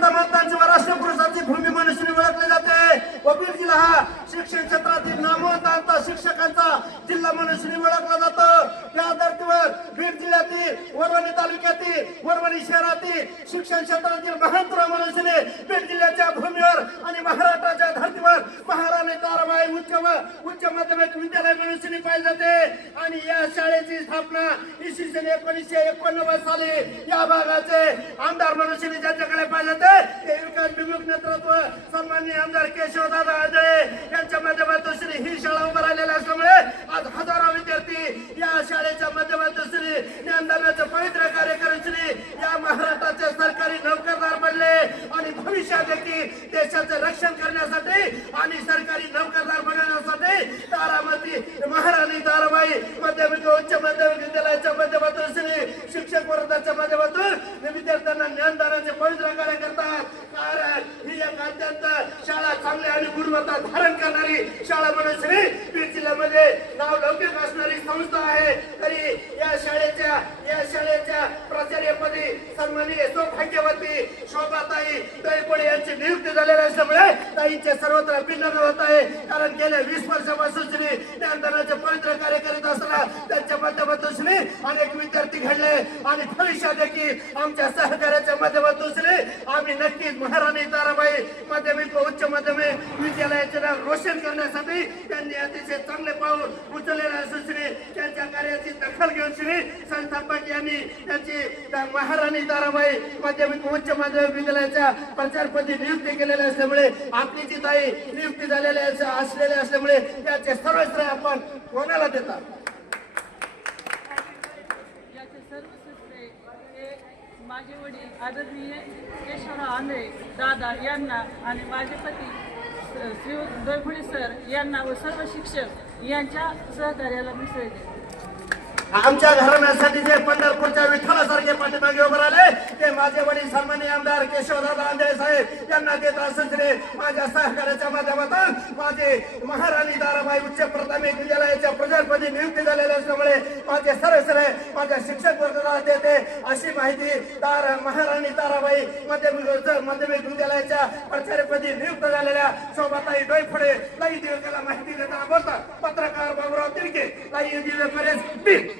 जनता मतदान व राष्ट्रपुरुषांची भूमी मनुष्याने ओळखले जाते. व बीड जिल्हा हा शिक्षण क्षेत्रातील नामवंत शिक्षकांचा जिल्हा मनुष्याने ओळखला जातो. त्या धर्तीवर बीड जिल्ह्यातील वरवणी तालुक्यातील वरवणी शहरातील शिक्षण क्षेत्रातील महंतर मनुष्याने बीड जिल्ह्याच्या भूमीवर आणि महाराष्ट्राच्या धर्तीवर महाराणी व उच्च माध्यमिक विद्यालय म्हणून पाहिजे जाते. आणि या शाळेची स्थापना इसवी सन एकोणीसशे एकोणनव्वद साली या भागाचे आमदार मनुष्याने ज्यांच्याकडे पाहिजे ते विकास विमुख नेतृत्व सन्माननीय आमदार केशवदादा आंधळे यांच्या माध्यमातून श्री ही शाळा उभं राहिलेली असल्यामुळे आज हजारो विद्यार्थी या शाळेच्या माध्यमातून श्री ज्ञानदानाचं पवित्र कार्य करून श्री या महाराष्ट्राचे सरकारी नोकरदार बनले. आणि भविष्यात देखील देशाचं रक्षण करण्यासाठी आणि सरकारी नोकरदार बनवण्यासाठी तारामती महाराणी ताराबाई माध्यमिक व उच्च माध्यमिक विद्यालयाच्या माध्यमातून श्री शिक्षक वर्गाच्या माध्यमातून विद्यार्थ्यांना ज्ञानदानाचे पवित्र कार्य करतात. कारण ही एक अत्यंत शाळा चांगली आणि गुणवत्ता धारण करणारी शाळा म्हणून श्री बीड जिल्ह्यामध्ये नाव लौकिक असणारी संस्था आहे. तरी या शाळेच्या या शाळेच्या प्राचार्यपदी सन्माननीय सौभाग्यवती शोभाताई दैपडे यांची नियुक्ती झालेली असल्यामुळे ताईंचे सर्वत्र अभिनंदन होत आहे. कारण गेल्या वीस वर्षापासून श्री ज्ञानदानाचे पवित्र कार्य करीत असताना माध्यमातून आणि अनेक विद्यार्थी घडले आणि भविष्यात देखील आमच्या सहकार्याच्या माध्यमातून श्री आम्ही नक्कीच महाराणी ताराबाई माध्यमिक व उच्च माध्यमिक विद्यालयाचे नाव रोशन करण्यासाठी त्यांनी अतिशय चांगले पाऊल उचललेले असून श्री त्यांच्या कार्याची दखल घेऊन श्री संस्थापक यांनी त्यांची महाराणी ताराबाई माध्यमिक उच्च माध्यमिक विद्यालयाच्या प्रचारपदी नियुक्ती केलेली असल्यामुळे आपली जी ताई नियुक्ती झालेल्या असलेल्या असल्यामुळे त्याचे सर्व श्रेय आपण कोणाला देतात? सर्व श्रेय हे माझे वडील आदरणीय केशवराव आंधळे दादा यांना आणि माझे पती श्री दोयफुडे सर यांना व सर्व शिक्षक यांच्या सहकार्याला मी आमच्या घराण्यासाठी जे पंढरपूरच्या विठ्ठलासारखे पाठीमागे उभे राहिले ते माझे वडील सन्मान्य आमदार केशवदादा आंधळे साहेब यांना देत असून माझ्या सहकार्याच्या माध्यमातून महाराणी दाराबाई उच्च प्राथमिक विद्यालयाच्या प्रजापती नियुक्ती झालेल्या असल्यामुळे माझे सर्व श्रेय माझ्या शिक्षक वर्गाला देते अशी माहिती तार महाराणी ताराबाई माध्यमिक माध्यमिक विद्यालयाच्या प्राचार्यपदी नियुक्त झालेल्या शोभाताई डोईफुडे काही दिवसाला माहिती देताना बोलतात. पत्रकार बाबुराव तिरके काही दिवस